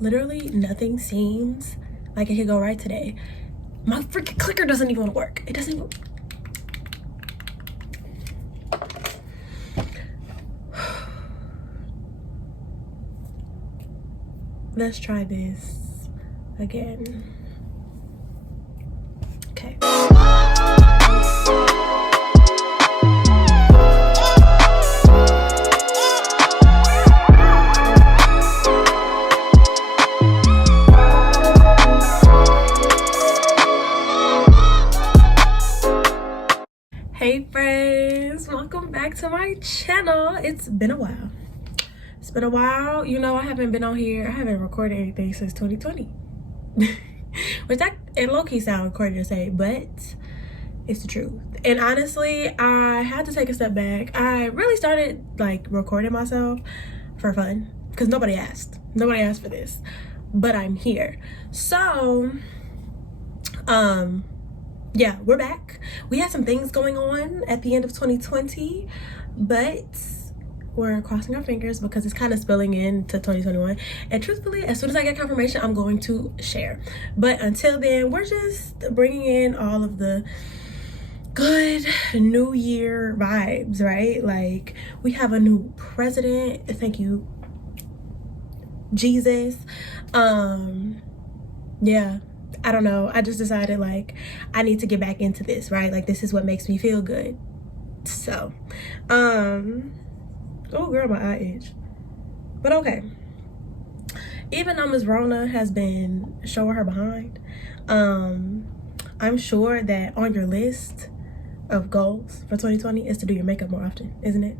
literally nothing seems like it could go right today. My freaking clicker doesn't even work. It doesn't even. Let's try this again. Okay. Hey friends, welcome back to my channel. It's been a while. You know, I haven't been on here. I haven't recorded anything since 2020. Which that it low-key sounds corny to say, but it's the truth. And honestly, I had to take a step back. I really started like recording myself for fun because nobody asked for this, but I'm here. So yeah, we're back. We had some things going on at the end of 2020, but we're crossing our fingers because it's kind of spilling into 2021. And truthfully, as soon as I get confirmation, I'm going to share. But until then, we're just bringing in all of the good new year vibes, right? Like, we have a new president. Thank you, Jesus. Yeah, I don't know. I just decided like I need to get back into this, right? Like, this is what makes me feel good. So, oh girl, my eye itch. But okay. Even though Ms. Rona has been showing her behind, I'm sure that on your list of goals for 2020 is to do your makeup more often, isn't it?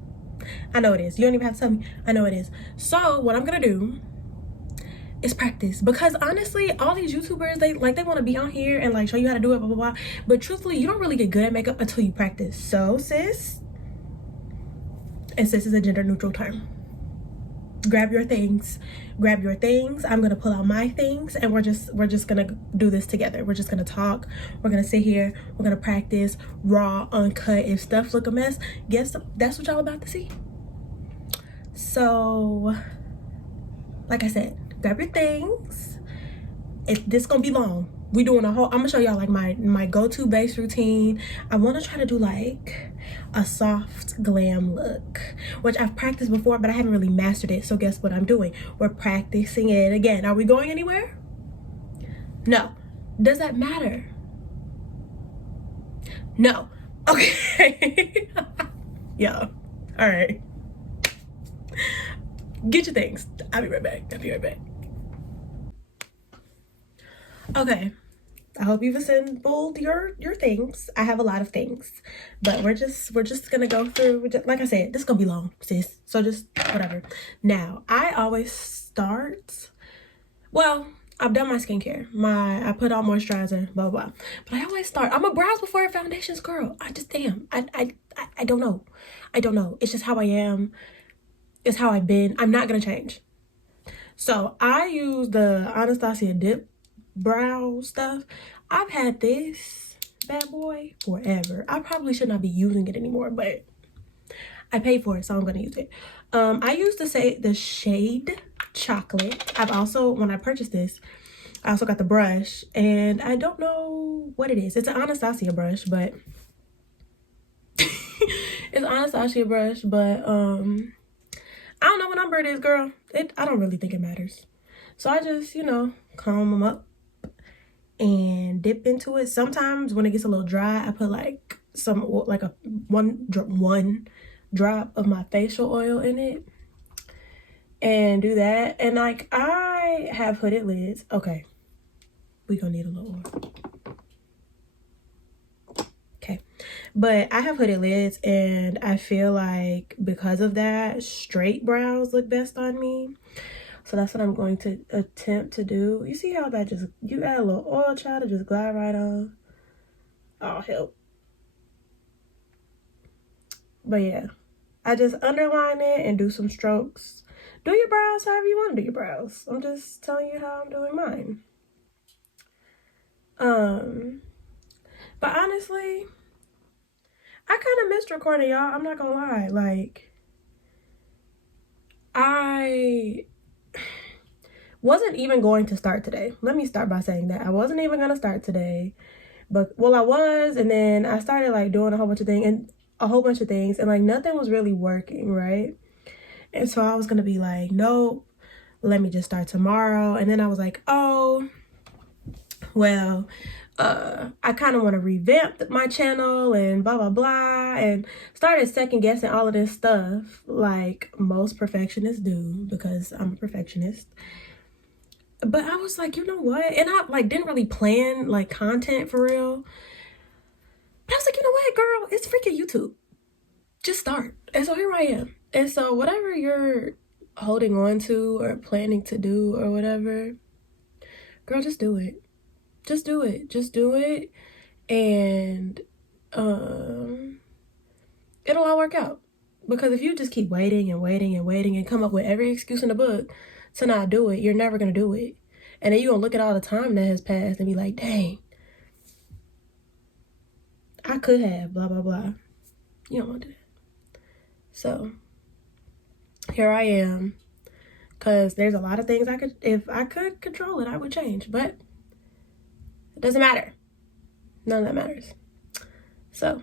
I know it is. You don't even have to tell me. I know it is. So what I'm gonna do is practice, because honestly, all these YouTubers, they want to be on here and like show you how to do it, blah blah blah, but truthfully, you don't really get good at makeup until you practice. So sis, and sis is a gender neutral term, grab your things. I'm gonna pull out my things, and we're just gonna do this together. We're just gonna talk, we're gonna sit here, we're gonna practice raw, uncut. If stuff look a mess, guess that's what y'all about to see. So like I said, grab your things. This gonna be long. We doing a whole, I'm gonna show y'all like my go-to base routine. I want to try to do like a soft glam look, which I've practiced before, but I haven't really mastered it. So guess what I'm doing? We're practicing it again. Are we going anywhere? No. Does that matter? No. Okay. Yeah. All right. Get your things. I'll be right back. Okay, I hope you've assembled your things. I have a lot of things, but we're just gonna go through. Like I said, this is gonna be long, sis, so just whatever. Now, I always start, well, I've done my skincare, I put on moisturizer, blah blah, but I always start, I'm a brows before foundations girl. I just am. I don't know. It's just how I am. It's how I've been. I'm not gonna change. So I use the Anastasia dip brow stuff. I've had this bad boy forever. I probably should not be using it anymore, but I paid for it, so I'm gonna use it. I used to say the shade chocolate. I've also, when I purchased this, I also got the brush, and I don't know what it is. It's an Anastasia brush, but it's an Anastasia brush, but I don't know what number it is, girl. I don't really think it matters. So I just, you know, comb them up and dip into it. Sometimes when it gets a little dry, I put like one drop of my facial oil in it and do that. And like, I have hooded lids. Okay, we gonna need a little oil. Okay, but I have hooded lids, and I feel like because of that, straight brows look best on me. So that's what I'm going to attempt to do. You see how that just, you add a little oil, child, to just glide right on. Oh, help. But yeah, I just underline it and do some strokes. Do your brows however you want to do your brows. I'm just telling you how I'm doing mine. But honestly, I kind of missed recording, y'all. I'm not gonna lie. Like, Wasn't even going to start today. Let me start by saying that. I wasn't even going to start today. But, well, I was, and then I started, like, doing a whole bunch of things, and, like, nothing was really working, right? And so I was going to be like, nope, let me just start tomorrow. And then I was like, oh, well, I kind of want to revamp my channel and blah, blah, blah, and started second guessing all of this stuff like most perfectionists do, because I'm a perfectionist. But I was like, you know what? And I like didn't really plan like content for real. But I was like, you know what, girl? It's freaking YouTube. Just start. And so here I am. And so whatever you're holding on to or planning to do or whatever, girl, just do it. Just do it. Just do it. And it'll all work out. Because if you just keep waiting and waiting and waiting and come up with every excuse in the book to not do it, you're never going to do it. And then you're going to look at all the time that has passed and be like, dang, I could have, blah, blah, blah. You don't want to do that. So, here I am. Because there's a lot of things if I could control it, I would change. But it doesn't matter. None of that matters. So,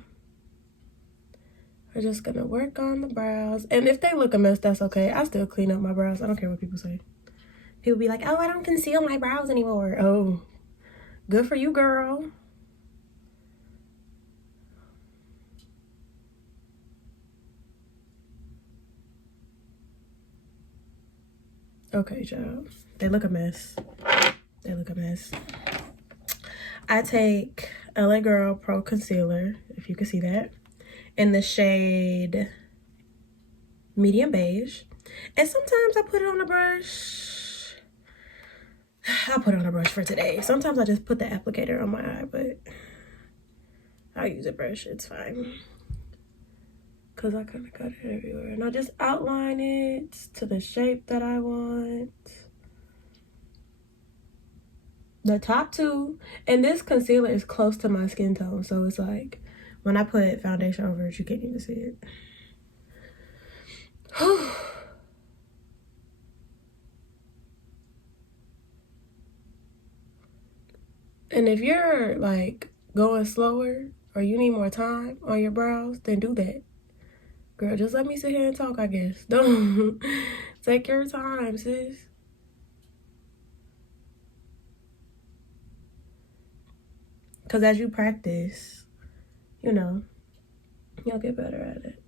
we're just going to work on the brows. And if they look a mess, that's okay. I still clean up my brows. I don't care what people say. People be like, oh, I don't conceal my brows anymore. Oh, good for you, girl. Okay, child. They look a mess. They look a mess. I take LA Girl Pro Concealer, if you can see that, in the shade medium beige. And sometimes I put it on a brush. I'll put it on a brush for today. Sometimes I just put the applicator on my eye, but I'll use a brush. It's fine. Because I kind of got it everywhere. And I just outline it to the shape that I want. The top two. And this concealer is close to my skin tone. So it's like, when I put foundation over it, you can't even see it. And if you're like going slower or you need more time on your brows, then do that. Girl, just let me sit here and talk, I guess. Don't take your time, sis. Because as you practice, you know, you'll get better at it.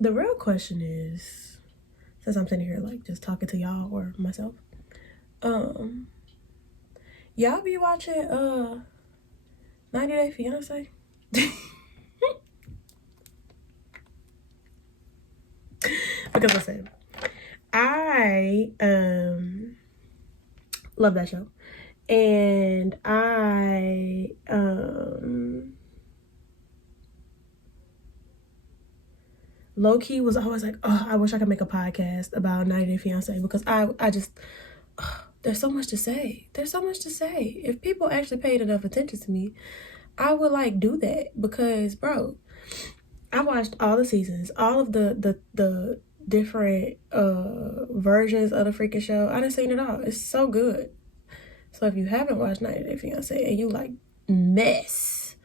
The real question is, since I'm sitting here like just talking to y'all or myself, y'all be watching 90 Day Fiance? Because listen, I love that show. And I low-key was always like, oh, I wish I could make a podcast about 90 Day Fiance, because I just there's so much to say. There's so much to say. If people actually paid enough attention to me, I would like do that, because bro, I watched all the seasons, all of the different versions of the freaking show. I done seen it all. It's so good. So if you haven't watched 90 Day Fiance and you like mess,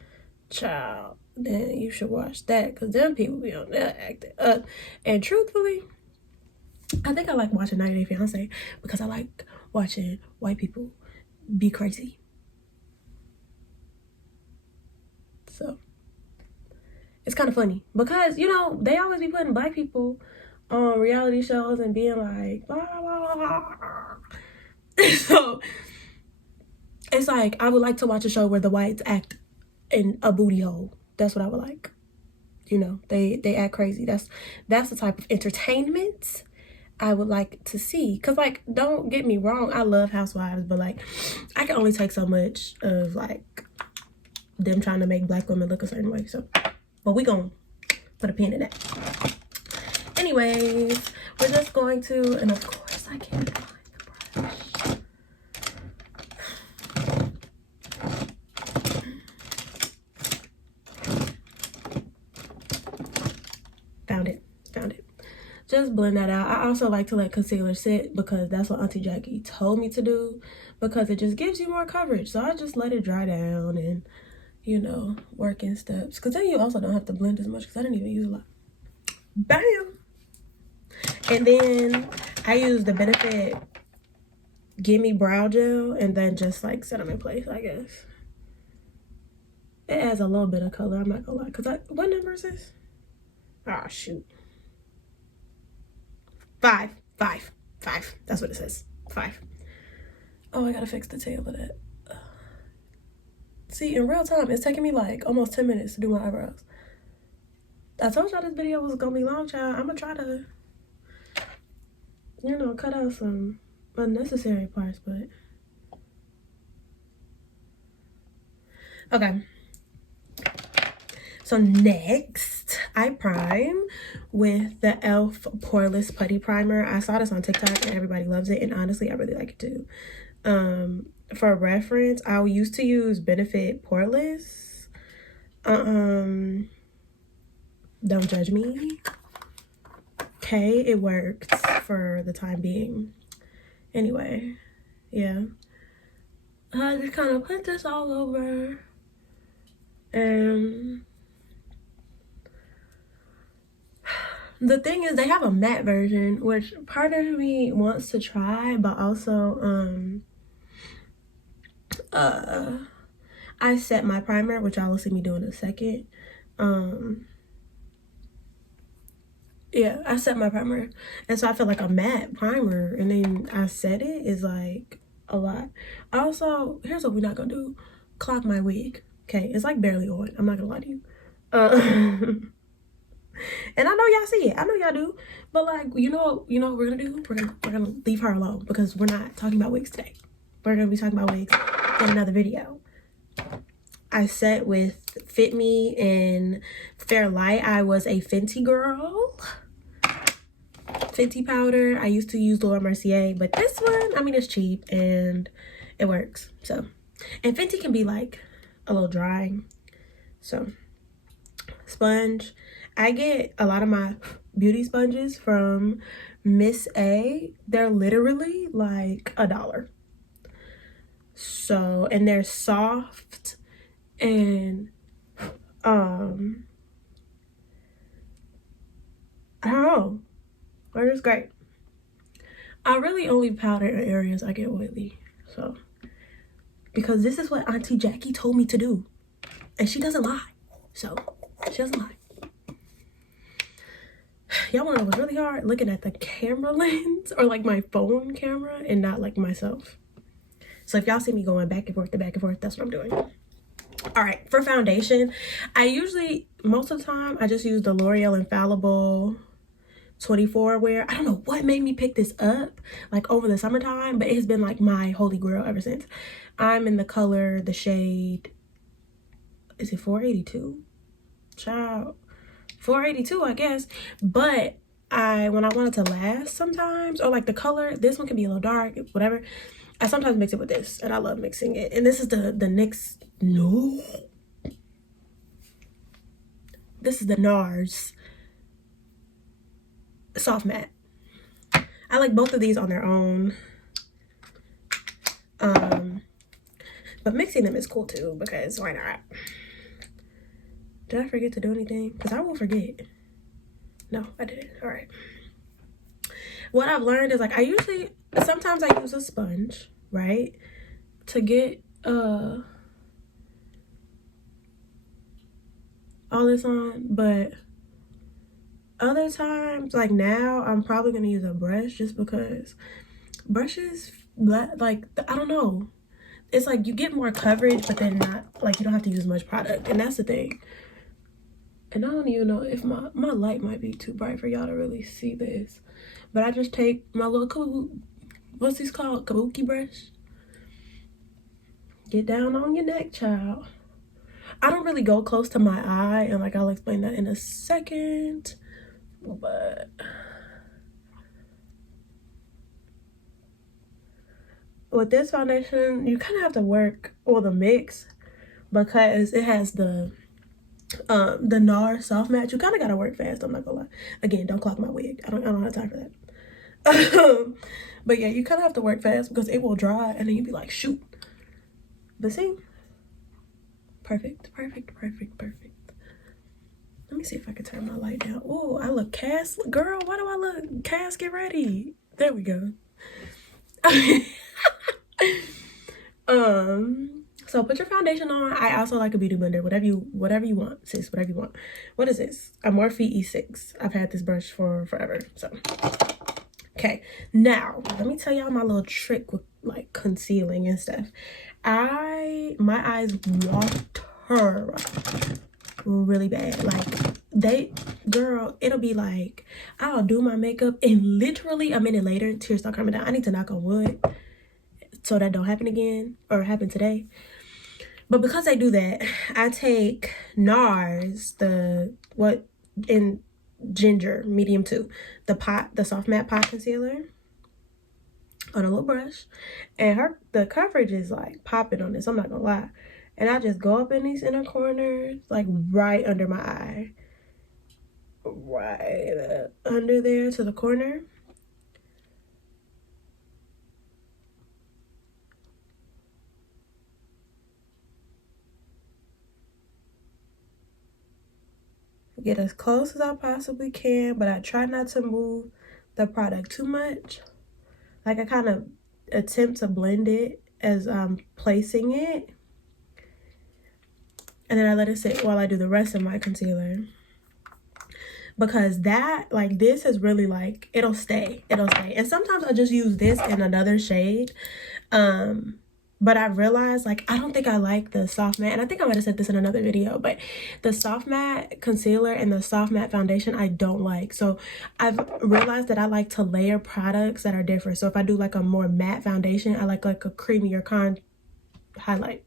child, then you should watch that, because them people be on there acting up. And truthfully, I think I like watching 90 Day Fiance because I like watching white people be crazy. So it's kind of funny because, you know, they always be putting black people on reality shows and being like, blah, blah, blah. So it's like, I would like to watch a show where the whites act in a booty hole. That's what I would like. You know, they act crazy. That's the type of entertainment I would like to see. Because, like, don't get me wrong, I love Housewives, but, like, I can only take so much of, like, them trying to make black women look a certain way. So, but we gonna put a pin in that. Anyways, we're just going to, and of course I can't find the brush. just blend that out. I also like to let concealer sit because that's what Auntie Jackie told me to do, because it just gives you more coverage. So I just let it dry down and, you know, work in steps, because then you also don't have to blend as much, because I didn't even use a lot. Bam. And then I use the Benefit Gimme Brow Gel and then just like set them in place, I guess. It adds a little bit of color, I'm not gonna lie. Because what number is this? Ah, shoot. 5. That's what it says. 5. Oh, I gotta fix the tail of that. See, in real time, it's taking me like almost 10 minutes to do my eyebrows. I told y'all this video was gonna be long, child. I'm gonna try to, you know, cut out some unnecessary parts, but okay. So next, I prime with the e.l.f. Poreless Putty Primer. I saw this on TikTok and everybody loves it, and honestly, I really like it too. For reference, I used to use Benefit Poreless. Don't judge me. Okay, it worked for the time being. Anyway, yeah. I just kind of put this all over. And the thing is, they have a matte version, which part of me wants to try, but also, I set my primer, which y'all will see me do in a second. Yeah, I set my primer, and so I feel like a matte primer, and then I set it is like a lot. Also, here's what we're not gonna do: clock my wig. Okay, it's like barely on. I'm not gonna lie to you. And I know y'all see it. I know y'all do. But like, you know what we're gonna do? We're gonna leave her alone, because we're not talking about wigs today. We're gonna be talking about wigs in another video. I set with Fit Me and Fair Light. I was a Fenty girl. Fenty powder. I used to use Laura Mercier, but this one, I mean, it's cheap and it works. So, and Fenty can be like a little dry. So, sponge. I get a lot of my beauty sponges from Miss A. They're literally like $1. So, and they're soft and I don't know, they're just great. I really only powder in areas I get oily, so, because this is what Auntie Jackie told me to do, and she doesn't lie. So she doesn't lie. Y'all wanna know what's really hard? Looking at the camera lens, or like my phone camera, and not like myself. So if y'all see me going back and forth to back and forth, that's what I'm doing. All right, for foundation, I usually, most of the time, I just use the L'Oreal Infallible 24 wear. I don't know what made me pick this up like over the summertime, but it's been like my holy grail ever since. I'm in the color, the shade, is it 482? Child, 482, I guess. But when I want it to last sometimes, or like the color, this one can be a little dark, whatever, I sometimes mix it with this, and I love mixing it. And this is the NYX, no, this is the NARS Soft Matte. I like both of these on their own. But mixing them is cool too, because why not? Did I forget to do anything? Because I will forget. No, I didn't. All right. What I've learned is, like, sometimes I use a sponge, right, to get all this on, but other times, like now, I'm probably gonna use a brush, just because brushes, like, I don't know, it's like you get more coverage, but then not, like, you don't have to use much product, and that's the thing. And I don't even know if my light might be too bright for y'all to really see this, but I just take my little what's this called, kabuki brush, get down on your neck, child. I don't really go close to my eye, and like, I'll explain that in a second, but with this foundation, you kind of have to work, or the mix, because it has the The NARS soft matte. You kind of gotta work fast, I'm not gonna lie. Again, don't clog my wig. I don't have time for that. But yeah, you kind of have to work fast because it will dry and then you'll be like, shoot. But see, perfect. Let me see if I can turn my light down. Oh, I look girl, why do I look casket ready? There we go. So put your foundation on. I also like a beauty blender. Whatever you want, sis, whatever you want. What is this? A Morphe E6. I've had this brush for forever. So okay, now let me tell y'all my little trick with like concealing and stuff. My eyes water really bad. Like it'll be like I'll do my makeup and literally a minute later tears start coming down. I need to knock on wood so that don't happen again or happen today. But because I do that, I take NARS, in Ginger medium 2, the soft matte pot concealer on a little brush, and the coverage is like popping on this, I'm not gonna lie. And I just go up in these inner corners, like right under my eye, right under there to the corner. Get as close as I possibly can, but I try not to move the product too much. Like I kind of attempt to blend it as I'm placing it, and then I let it sit while I do the rest of my concealer, because this is really like it'll stay. And sometimes I just use this in another shade, but I realized like I don't think I like the soft matte, and I think I might have said this in another video, but the soft matte concealer and the soft matte foundation I don't like. So I've realized that I like to layer products that are different. So if I do like a more matte foundation, I like a creamier highlight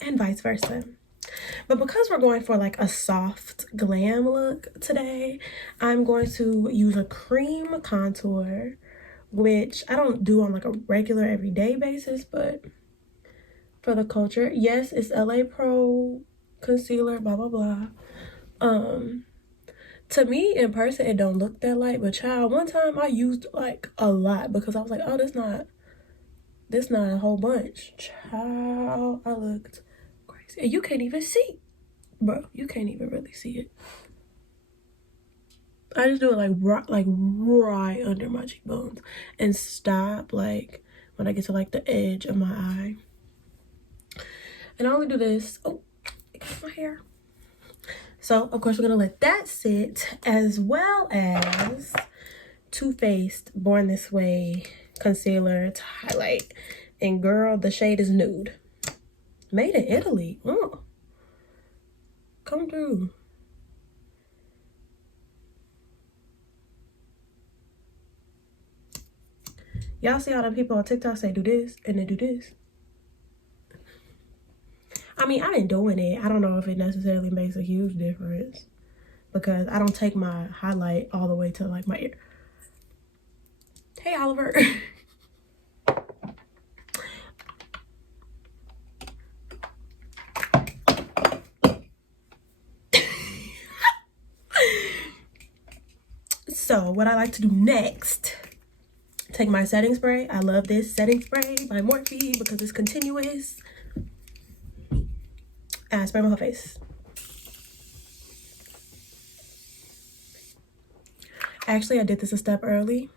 and vice versa. But because we're going for like a soft glam look today, I'm going to use a cream contour, which I don't do on like a regular everyday basis, but for the culture, yes, it's LA Pro concealer, blah blah blah. To me in person it don't look that light, but child, one time I used like a lot because I was like, oh, this not a whole bunch. Child, I looked crazy. And you can't even see, bro. You can't even really see it. I just do it like right under my cheekbones and stop like when I get to like the edge of my eye. And I only do this. Oh, it got my hair. So of course we're gonna let that sit, as well as Too Faced Born This Way concealer to highlight. And girl, the shade is Nude. Made in Italy. Oh, come through. Y'all see all the people on TikTok say do this and then do this? I mean, I've been doing it. I don't know if it necessarily makes a huge difference because I don't take my highlight all the way to like my ear. Hey, Oliver. So what I like to do next, take my setting spray. I love this setting spray by Morphe because it's continuous. And I spray my whole face. Actually, I did this a step early.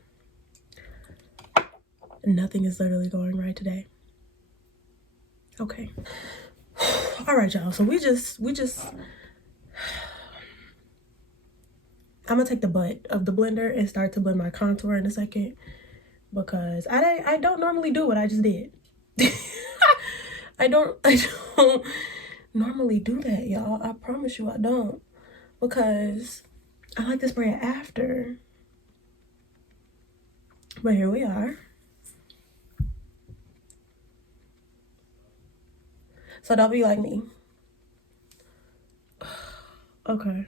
Nothing is literally going right today. Okay. All right, y'all. So we just I'm gonna take the butt of the blender and start to blend my contour in a second, because I don't normally do what I just did. I don't normally do that, y'all. I promise you I don't, because I like to spray it after. But here we are. So don't be like me. Okay.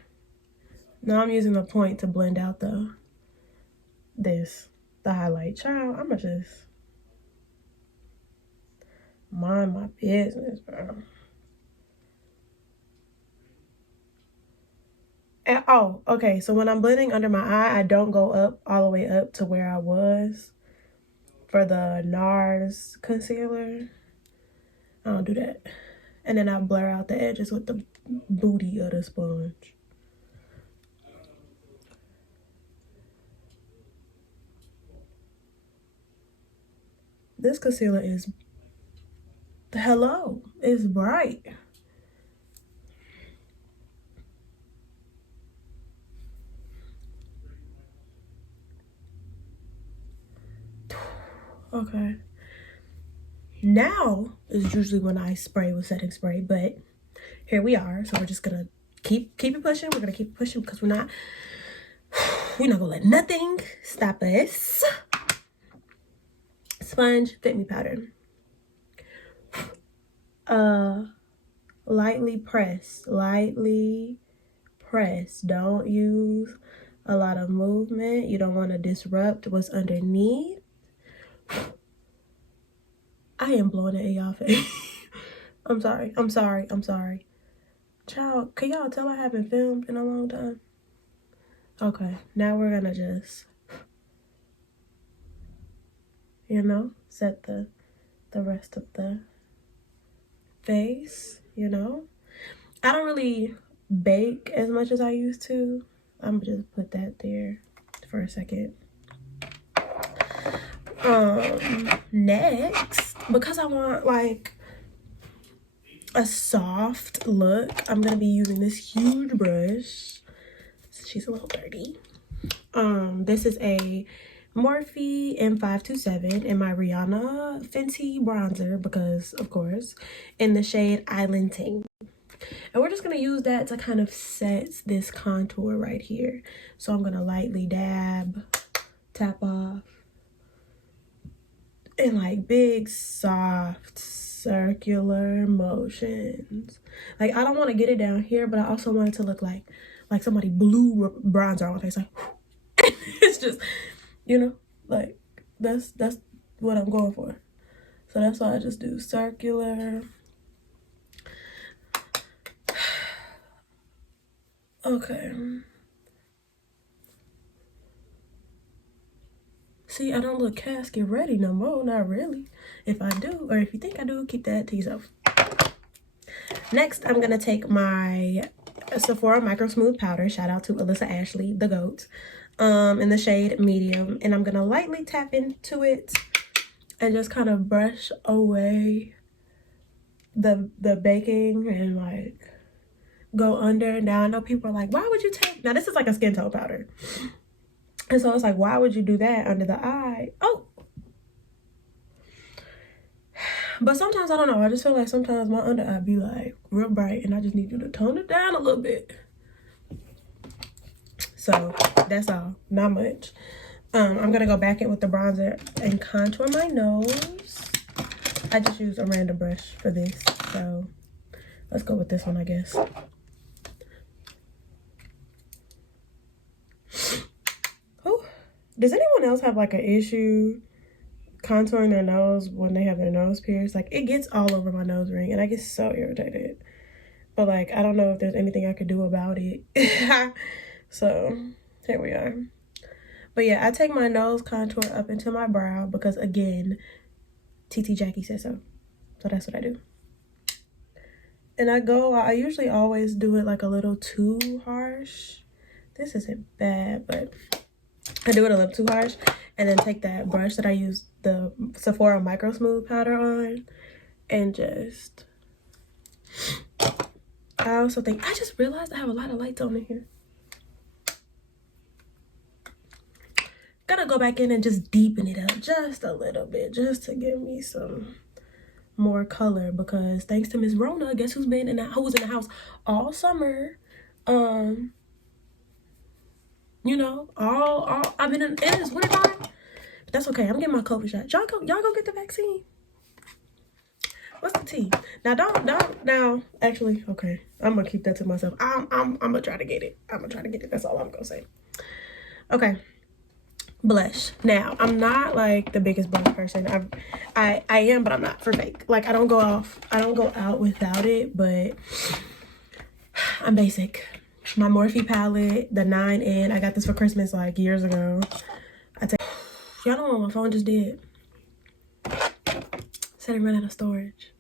Now I'm using the point to blend out the highlight. Child, I'ma just mind my business, bro. Oh, okay. So when I'm blending under my eye, I don't go up all the way up to where I was for the NARS concealer. I don't do that. And then I blur out the edges with the booty of the sponge. This concealer is, hello, it's bright. Okay. Now is usually when I spray with setting spray, but here we are. So we're just gonna keep it pushing. We're gonna keep pushing because we're not gonna let nothing stop us. Sponge Fit Me powder. Lightly press. Don't use a lot of movement. You don't want to disrupt what's underneath. I am blowing it in y'all face. I'm sorry. Child, can y'all tell I haven't filmed in a long time? Okay, now we're gonna just, you know, set the rest of the face, you know. I don't really bake as much as I used to. I'm gonna just put that there for a second. Next, because I want like a soft look, I'm gonna be using this huge brush. She's a little dirty. This is a Morphe M527 in my Rihanna Fenty bronzer, because of course, in the shade Island Ting. And we're just gonna use that to kind of set this contour right here. So I'm gonna lightly dab, tap off, in like big, soft, circular motions. Like, I don't want to get it down here, but I also want it to look like somebody blew bronzer on my face. Like, it's just, you know, like, that's what I'm going for. So that's why I just do circular. Okay. See, I don't look casket ready no more. Not really. If I do, or if you think I do, keep that to yourself. Next, I'm going to take my Sephora Micro Smooth Powder. Shout out to Alyssa Ashley, the GOAT. In the shade Medium. And I'm going to lightly tap into it and just kind of brush away the baking and like go under. Now, I know people are like, why would you take... Now, this is like a skin tone powder. And so it's like, why would you do that under the eye? Oh. But sometimes, I don't know. I just feel like sometimes my under eye be like real bright and I just need you to tone it down a little bit. So that's all. Not much. I'm going to go back in with the bronzer and contour my nose. I just used a random brush for this. So let's go with this one, I guess. Does anyone else have like an issue contouring their nose when they have their nose pierced? Like, it gets all over my nose ring and I get so irritated. But like, I don't know if there's anything I could do about it. So here we are. But yeah, I take my nose contour up into my brow because, again, TT Jackie said so. So that's what I do. And I usually always do it like a little too harsh. This isn't bad, but I do it a little too harsh, and then take that brush that I use the Sephora Micro Smooth Powder on, and just... I also think... I just realized I have a lot of lights on in here. Gotta go back in and just deepen it up just a little bit, just to give me some more color, because thanks to Miss Rona, guess who's been in the house all summer? You know, I've been in this winter time. But that's okay. I'm getting my COVID shot. Y'all go get the vaccine. What's the tea? Now, actually, okay. I'm gonna keep that to myself. I'm gonna try to get it. That's all I'm gonna say. Okay. Blush. Now, I'm not like the biggest blush person. I am, but I'm not for fake. Like, I don't go out without it, but I'm basic. my Morphe palette, the 9N. I got this for Christmas like years ago. Y'all know what my phone just did? Said it ran out of storage.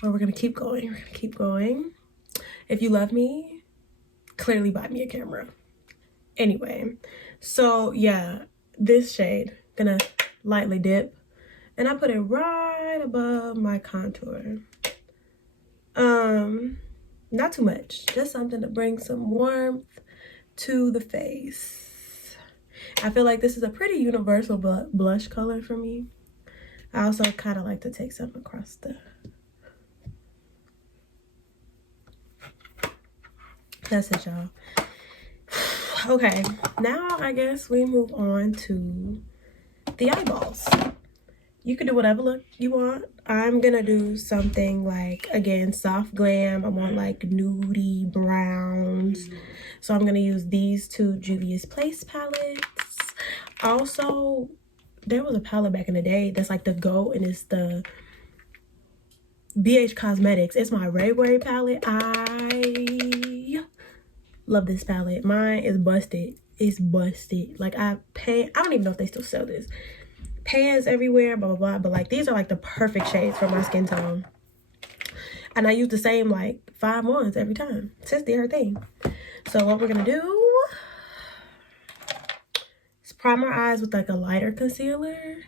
But we're gonna keep going. We're gonna keep going. If you love me, clearly buy me a camera. Anyway, so yeah, this shade, gonna lightly dip, and I put it right above my contour. Not too much, just something to bring some warmth to the face. I feel like this is a pretty universal blush color for me. I also kind of like to take some across the... That's it, y'all. Okay, now I guess we move on to the eyeballs. You can do whatever look you want. I'm gonna do something like, again, soft glam. I want like nudie browns. So I'm gonna use these two Juvia's Place palettes. Also, there was a palette back in the day that's like the GOAT, and it's the BH Cosmetics. It's my Ray Ray palette. I love this palette. Mine is busted. It's busted. Like I don't even know if they still sell this. Pans everywhere, blah blah blah, but like these are like the perfect shades for my skin tone, and I use the same like 5 ones every time since the thing. So what we're gonna do is prime our eyes with like a lighter concealer.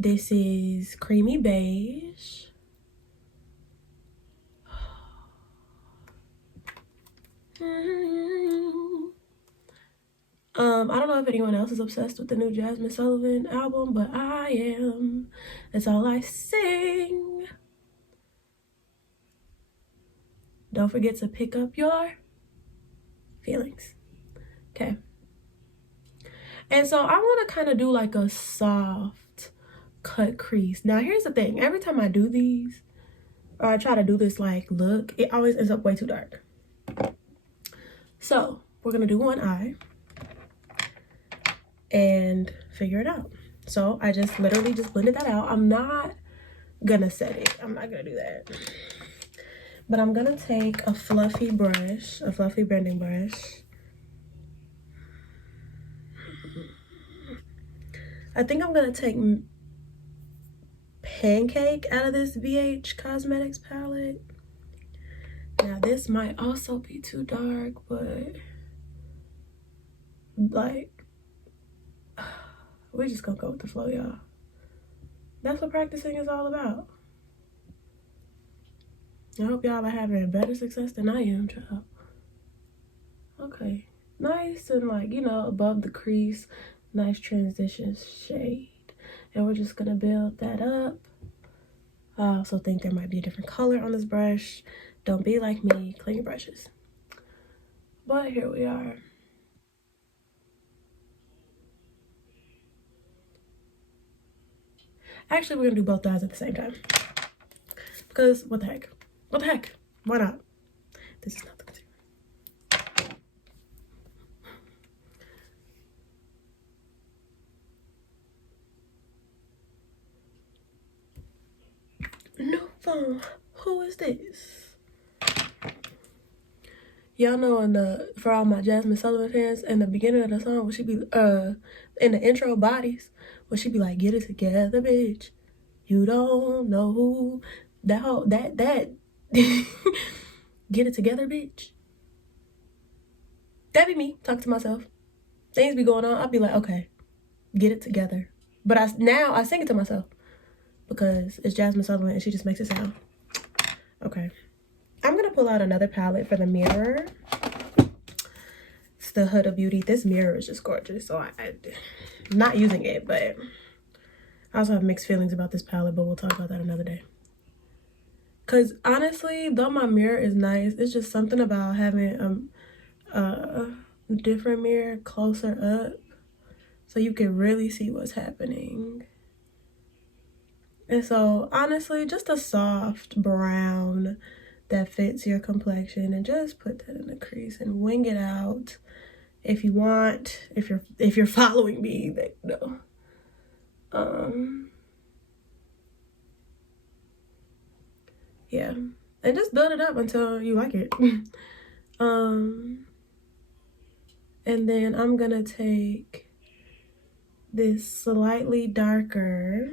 This is Creamy Beige. I don't know if anyone else is obsessed with the new Jasmine Sullivan album, but I am. That's all I sing. Don't forget to pick up your feelings. Okay. And so I want to kind of do like a soft cut crease. Now, here's the thing. Every time I do these, or I try to do this like look, it always ends up way too dark. So we're going to do one eye and figure it out. So I just literally just blended that out. I'm not gonna set it. I'm not gonna do that. But I'm gonna take a fluffy brush, a fluffy blending brush. I think I'm gonna take Pancake out of this BH Cosmetics palette. Now this might also be too dark, but like, we're just gonna go with the flow, y'all. That's what practicing is all about. I hope y'all are having better success than I am, child. Okay, nice and like, you know, above the crease, nice transition shade. And we're just gonna build that up. I also think there might be a different color on this brush. Don't be like me, clean your brushes. But here we are. Actually, we're gonna do both eyes at the same time. Because what the heck? What the heck? Why not? This is not the concealer. No phone. Who is this? Y'all know for all my Jasmine Sullivan fans, in the beginning of the song, when she be in the intro bodies, when she be like, "Get it together, bitch. You don't know who." That whole that get it together, bitch. That be me talking to myself. Things be going on. I'll be like, okay, get it together. But now I sing it to myself because it's Jasmine Sullivan and she just makes it sound. Okay. I'm gonna pull out another palette for the mirror. It's the Huda Beauty. This mirror is just gorgeous, so I'm not using it, but I also have mixed feelings about this palette, but we'll talk about that another day. Because honestly, though my mirror is nice, it's just something about having a different mirror closer up so you can really see what's happening. And so honestly, just a soft brown that fits your complexion, and just put that in the crease and wing it out if you want, if you're following me, that no. Yeah, And just build it up until you like it. And then I'm gonna take this slightly darker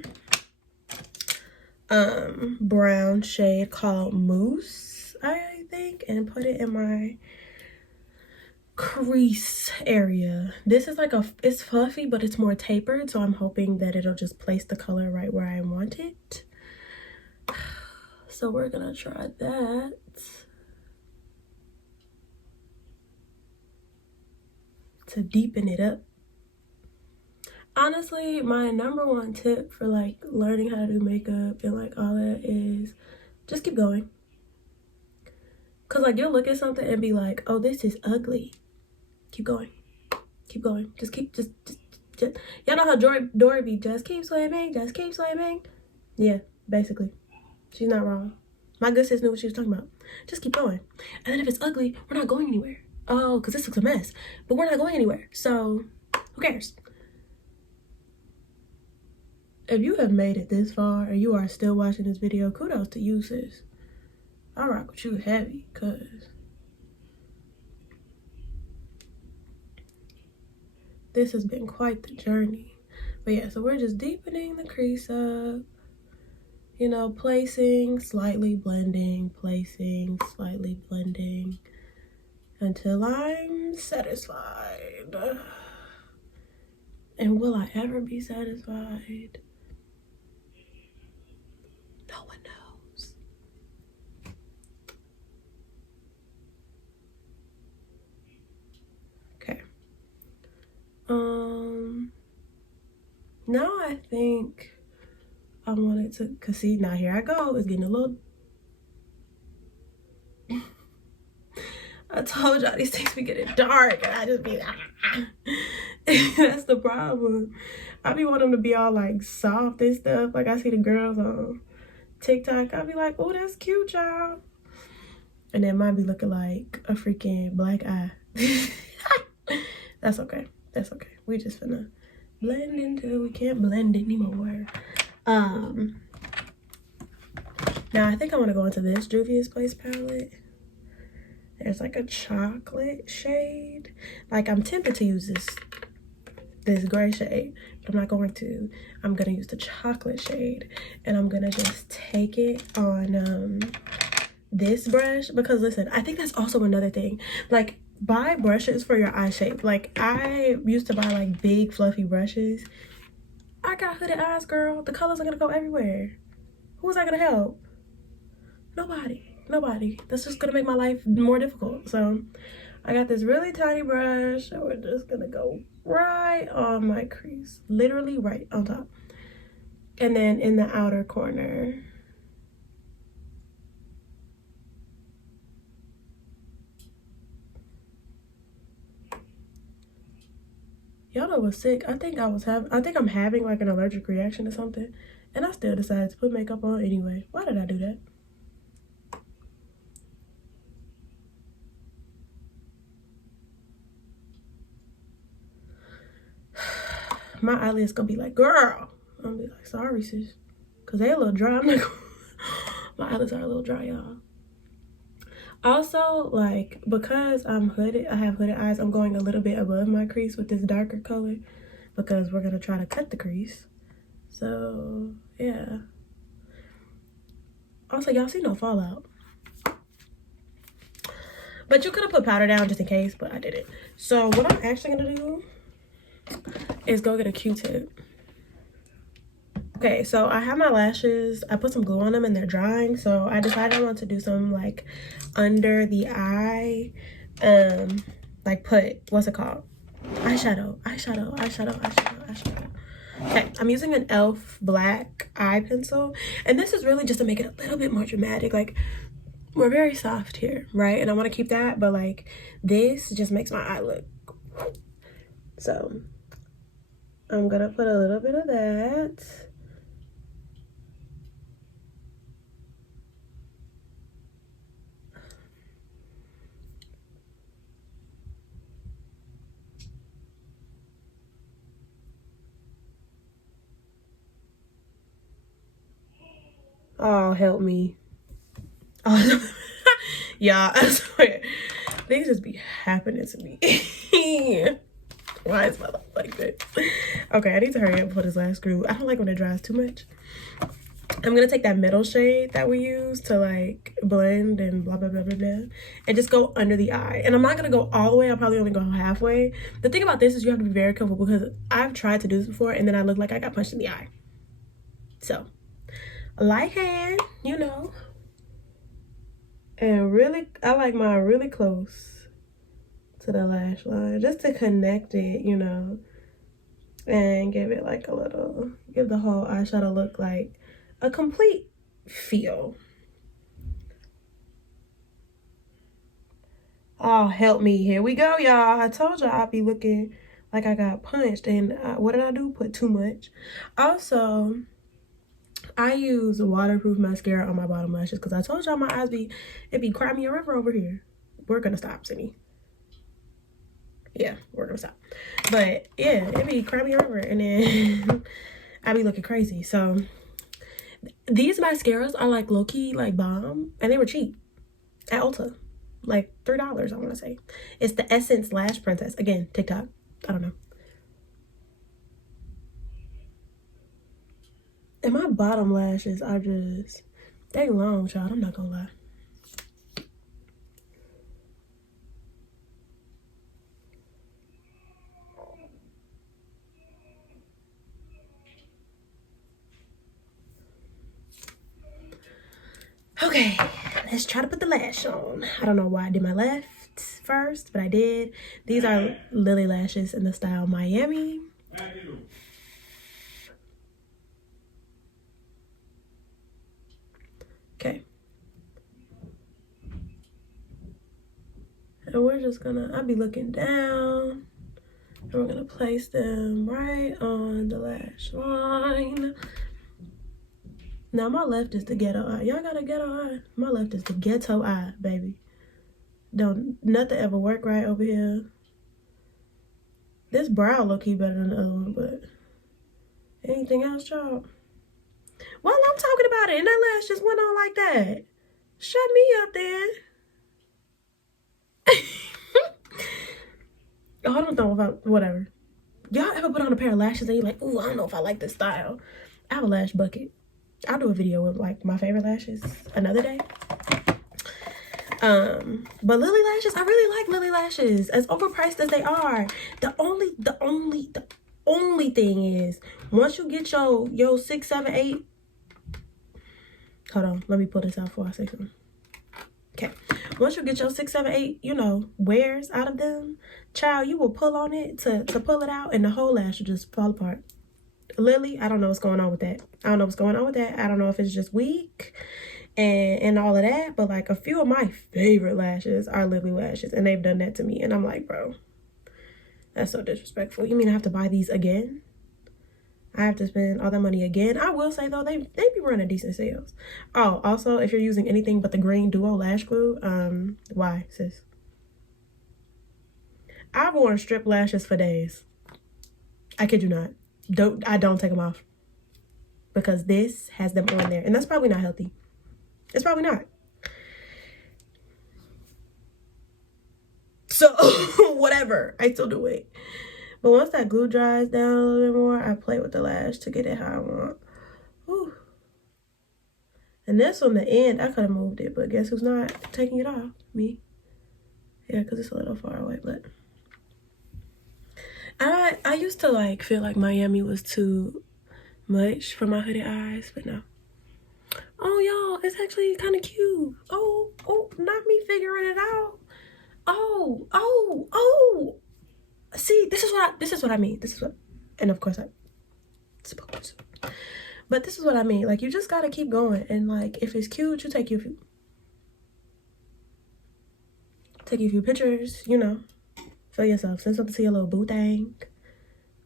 brown shade called Mousse, I think, and put it in my crease area. This is like it's fluffy, but it's more tapered, so I'm hoping that it'll just place the color right where I want it. So we're gonna try that. To deepen it up. Honestly, my number one tip for like learning how to do makeup and like all that is just keep going. Cause like you'll look at something and be like, oh, this is ugly. Keep going. Keep going. Just y'all know how Dory be just keep swimming, just keep swimming. Yeah, basically. She's not wrong. My good sis knew what she was talking about. Just keep going. And then if it's ugly, we're not going anywhere. Oh, because this looks a mess. But we're not going anywhere. So who cares? If you have made it this far and you are still watching this video, kudos to you, sis. I rock with you heavy, cause this has been quite the journey. But yeah, so we're just deepening the crease up, you know, placing, slightly blending, placing, slightly blending until I'm satisfied. And will I ever be satisfied? No one knows. Okay. Now I think I wanted to, cause see, now here I go. It's getting a little. I told y'all these things be getting dark, and I just be that's the problem. I be wanting them to be all like soft and stuff. Like I see the girls on TikTok, I be like, oh, that's cute, y'all. And then mine be looking like a freaking black eye. That's okay. That's okay. We just finna blend until we can't blend anymore. Now I think I want to go into this Juvia's Place palette. There's like a chocolate shade. Like I'm tempted to use this gray shade, but I'm not going to. I'm gonna use the chocolate shade, and I'm gonna just take it on this brush, because listen, I think that's also another thing. Like, buy brushes for your eye shape. Like I used to buy like big fluffy brushes. I got hooded eyes, girl. The colors are gonna go everywhere. Who's that gonna help? Nobody. That's just gonna make my life more difficult. So I got this really tiny brush, and we're just gonna go right on my crease, literally right on top, and then in the outer corner. Y'all know what's sick? I think I'm having like an allergic reaction to something, and I still decided to put makeup on anyway. Why did I do that? My eyelids gonna be like, girl. I'm gonna be like, sorry, sis. Cause they a little dry. I'm like, my eyelids are a little dry, y'all. Also, like, because I have hooded eyes, I'm going a little bit above my crease with this darker color, because we're gonna try to cut the crease. So yeah. Also, y'all see no fallout. But you could have put powder down just in case, but I didn't. So what I'm actually gonna do is go get a Q-tip. Okay, so I have my lashes. I put some glue on them and they're drying. So I decided I want to do some like under the eye, like put, what's it called? Eyeshadow. Okay, I'm using an e.l.f. black eye pencil. And this is really just to make it a little bit more dramatic. Like, we're very soft here, right? And I want to keep that, but like this just makes my eye look. So I'm gonna put a little bit of that. Oh, help me. Oh, yeah, I swear. Things just be happening to me. Why is my life like this? Okay, I need to hurry up before this last screw. I don't like when it dries too much. I'm gonna take that middle shade that we use to like blend and blah blah blah blah blah, and just go under the eye. And I'm not gonna go all the way. I'll probably only go halfway. The thing about this is you have to be very careful because I've tried to do this before and then I look like I got punched in the eye. So, light hand, you know, and really, I like mine really close to the lash line just to connect it, you know, and give it like a little, give the whole eyeshadow look like a complete feel. Oh, help me. Here we go, y'all. I told y'all I'd be looking like I got punched. And what did I do? Put too much. Also, I use waterproof mascara on my bottom lashes because I told y'all my eyes it be cry me a river over here. We're going to stop, Cindy. Yeah, we're going to stop. But, yeah, it be cry me a river. And then I be looking crazy. So, these mascaras are like low-key, like bomb. And they were cheap at Ulta. Like $3, I want to say. It's the Essence Lash Princess. Again, TikTok. I don't know. And my bottom lashes are just, they long, child. I'm not gonna lie. Okay, let's try to put the lash on. I don't know why I did my left first, but I did. These are Lily lashes in the style Miami. Okay. And we're just gonna, I'll be looking down. And we're gonna place them right on the lash line. Now my left is the ghetto eye. Y'all got a ghetto eye? My left is the ghetto eye, baby. Don't nothing ever work right over here. This brow look-key better than the other one, but anything else, y'all? While I'm talking about it, and that lash just went on like that. Shut me up then. Oh, I don't know if I, whatever. Y'all ever put on a pair of lashes and you're like, ooh, I don't know if I like this style. I have a lash bucket. I'll do a video with like my favorite lashes another day. But Lily lashes, I really like Lily lashes. As overpriced as they are. The only thing is, once you get your 6, 7, 8. Hold on, let me pull this out before I say something. Okay. Once you get your 6, 7, 8, you know, wears out of them, child, you will pull on it to pull it out and the whole lash will just fall apart. Lily, I don't know what's going on with that. I don't know what's going on with that. I don't know if it's just weak and all of that, but like a few of my favorite lashes are Lily lashes and they've done that to me and I'm like, bro, that's so disrespectful. You mean I have to buy these again? I have to spend all that money again? I will say though, they be running decent sales. Oh, also, if you're using anything but the green duo lash glue, why, sis? I've worn strip lashes for days. I kid you not. I don't take them off because this has them on there and that's probably not healthy. It's probably not. So whatever, I still do it. But once that glue dries down a little bit more, I play with the lash to get it how I want. Whew. And this on the end, I could have moved it, but guess who's not taking it off? Me. Yeah, because it's a little far away, but I used to like feel like Miami was too much for my hooded eyes, but no. Oh, y'all, it's actually kind of cute. Oh, not me figuring it out. Oh. See, this is what I mean. This is what, and of course I suppose. But this is what I mean. Like, you just gotta keep going. And like, if it's cute, you take a few pictures, you know, for yourself. Send something to your little boo thing.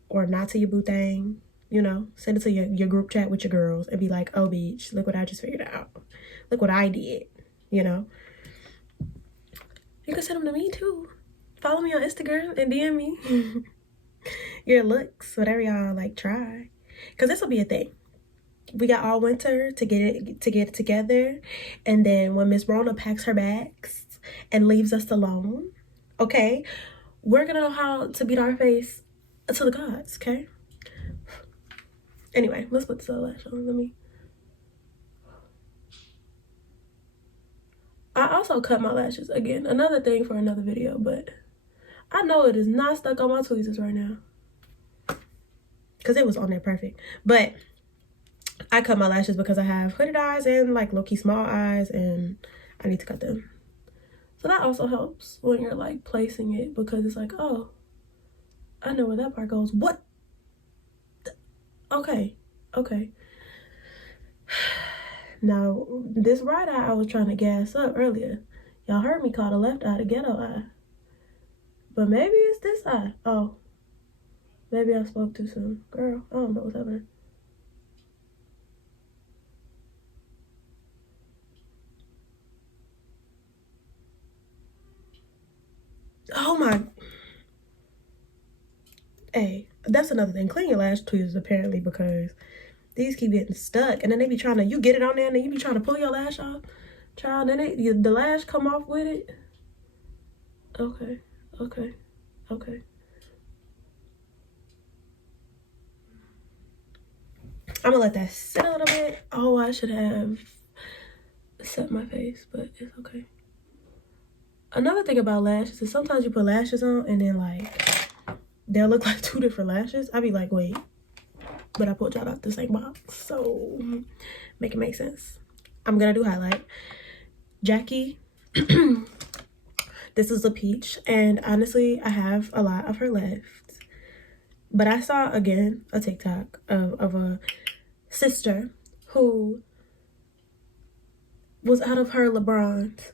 Or not to your boo thing. You know, send it to your group chat with your girls and be like, oh, bitch, look what I just figured out. Look what I did, you know. You can send them to me, too. Follow me on Instagram and DM me your looks, whatever y'all, like, try. Because this will be a thing. we got all winter to get it together, and then when Miss Rona packs her bags and leaves us alone, okay, we're gonna know how to beat our face to the gods, okay? Anyway, let's put this other lash on. Let me. I also cut my lashes again. Another thing for another video, but I know it is not stuck on my tweezers right now because it was on there perfect. But I cut my lashes because I have hooded eyes and like low-key small eyes, and I need to cut them. So that also helps when you're like placing it, because it's like, oh, I know where that part goes. What? Okay. Now, this right eye I was trying to gas up earlier. Y'all heard me call the left eye the ghetto eye. But maybe it's this eye. Oh, maybe I spoke too soon. Girl, I don't know what's happening. Oh my. Hey, that's another thing. Clean your lash tweezers apparently, because these keep getting stuck. And then they be trying to, you get it on there and then you be trying to pull your lash off. Child, then the lash come off with it. Okay. I'm gonna let that sit a little bit. Oh, I should have set my face, but it's okay. Another thing about lashes is sometimes you put lashes on and then like they'll look like two different lashes. I be like, wait, but I pulled y'all out the same box, so make it make sense. I'm gonna do highlight. Jackie, this is a peach, and honestly, I have a lot of her left. But I saw again a TikTok of a sister who was out of her LeBrons,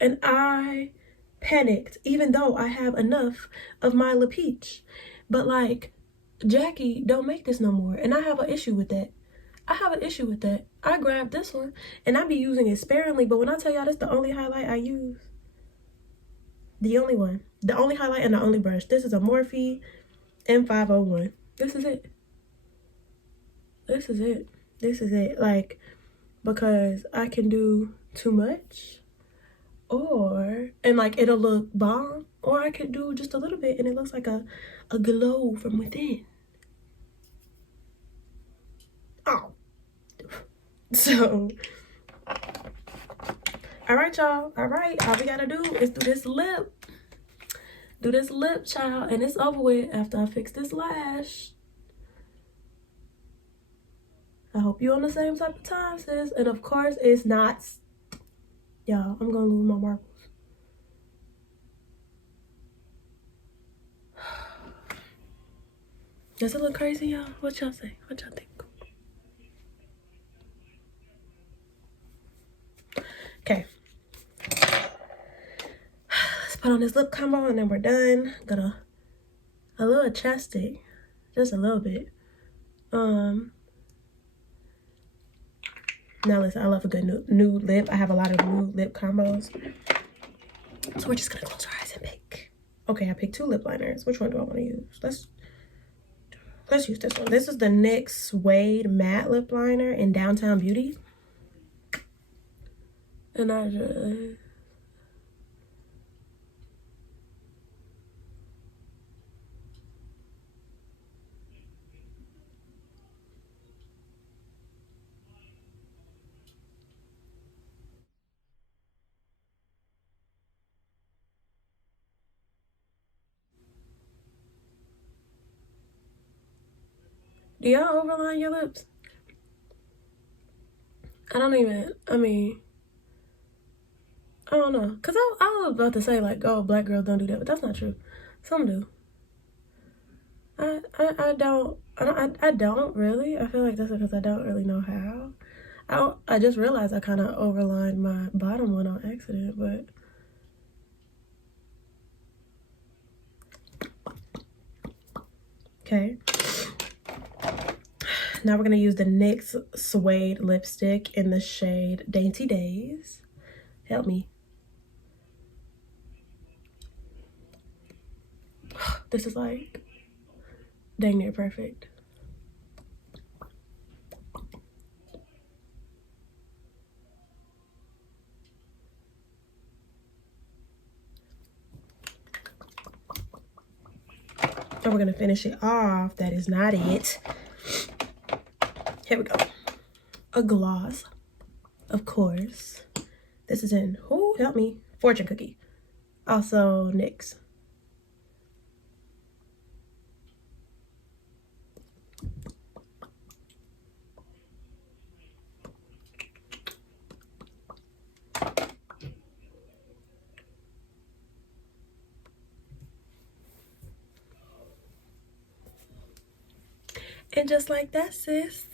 and I panicked, even though I have enough of my La Peach. But like, Jackie don't make this no more, and I have an issue with that. I grabbed this one and I be using it sparingly, but when I tell y'all this the only highlight I use, the only one, the only highlight and the only brush. This is a Morphe M501. This is it. Like, because I can do too much, and like it'll look bomb, or I could do just a little bit and it looks like a glow from within. Oh. So, all right, y'all. All right, all we gotta do is do this lip, child, and it's over with after I fix this lash. I hope you're on the same type of time, sis. And of course, it's not. Y'all, I'm gonna lose my marbles. Does it look crazy, y'all? What y'all say? What y'all think? Okay. Let's put on this lip combo and then we're done. Got a little chapstick. Just a little bit. Now listen, I love a good nude lip. I have a lot of nude lip combos. So we're just gonna close our eyes and pick. Okay, I picked 2 lip liners. Which one do I want to use? Let's use this one. This is the NYX Suede Matte Lip Liner in Downtown Beauty. And I just... Do y'all overline your lips? I don't know. Because I was about to say, like, oh, black girls don't do that. But that's not true. Some do. I don't really. I feel like that's because I don't really know how. I just realized I kind of overlined my bottom one on accident, but... Okay. Now we're going to use the NYX Suede lipstick in the shade Dainty Days. Help me. This is like dang near perfect. And we're gonna finish it off. That is not it. Here we go. A gloss, of course. This is in, who help me? Fortune Cookie. Also NYX. And just like that, sis,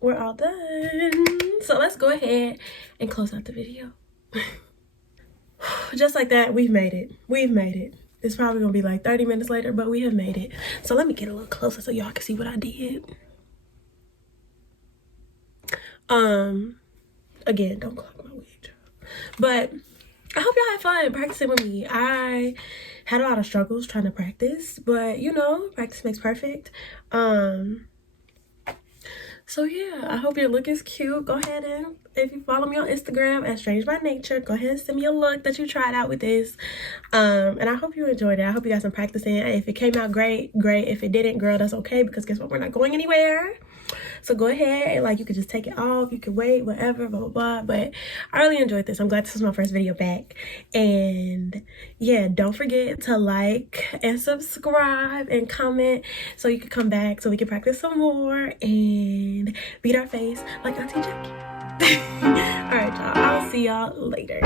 we're all done. So let's go ahead and close out the video. Just like that, we've made it. We've made it. It's probably gonna be like 30 minutes later, but we have made it. So let me get a little closer so y'all can see what I did. Again, don't clog my wig. But I hope y'all had fun practicing with me. I had a lot of struggles trying to practice, but you know, practice makes perfect. So yeah, I hope your look is cute. Go ahead and, if you follow me on Instagram at Strange by Nature, go ahead and send me a look that you tried out with this. And I hope you enjoyed it. I hope you got some practicing. If it came out great, great. If it didn't, girl, that's okay, because guess what? We're not going anywhere. So go ahead and like, you could just take it off. You could wait, whatever, blah, blah, blah. But I really enjoyed this. I'm glad this was my first video back. And yeah, don't forget to like and subscribe and comment so you can come back so we can practice some more and beat our face like Auntie Jackie. All right, y'all. I'll see y'all later.